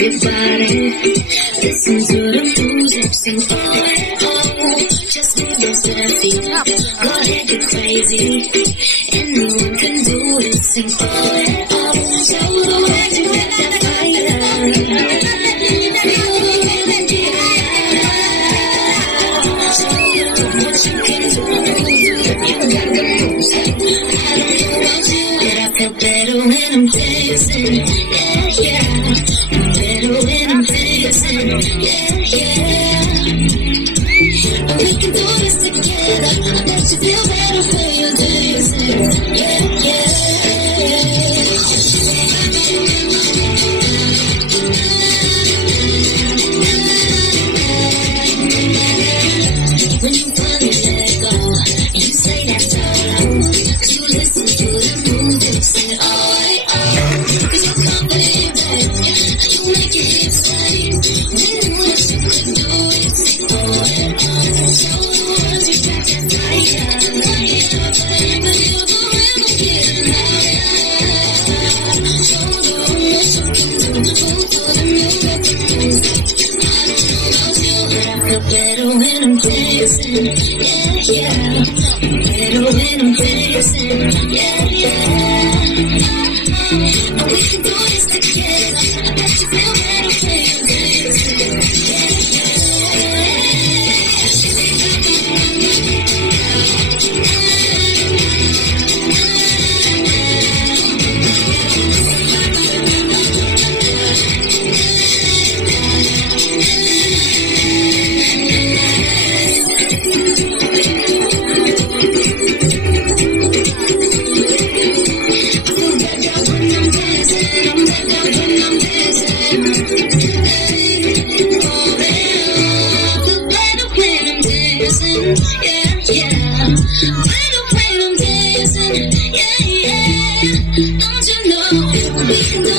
your body. Listen to the music, sing oh. Just move those left feet. Go ahead, get crazy. Anyone can do it, sing oh. So glad you got that fire. What you can do, you got the moves. I don't know about you, but I feel better when I'm dancing. Yeah. Better when I'm dancing. Yeah. We can do this together. I bet you feel better when you're dancing. Yeah. When you finally let go, and you say that solo, 'cause you listen to the music, say oh. 'Cause you're confident, babe, and you make it hit straight. When you wish you could do it, say oh. So once you got that fire, but you forever getting higher. So what you can do, move to the music. I don't know about you, but I feel better when I'm dancing. Yeah. Better when I'm dancing. Yeah. We can do this together. I bet you feel better when you're dancing. Don't you know we can do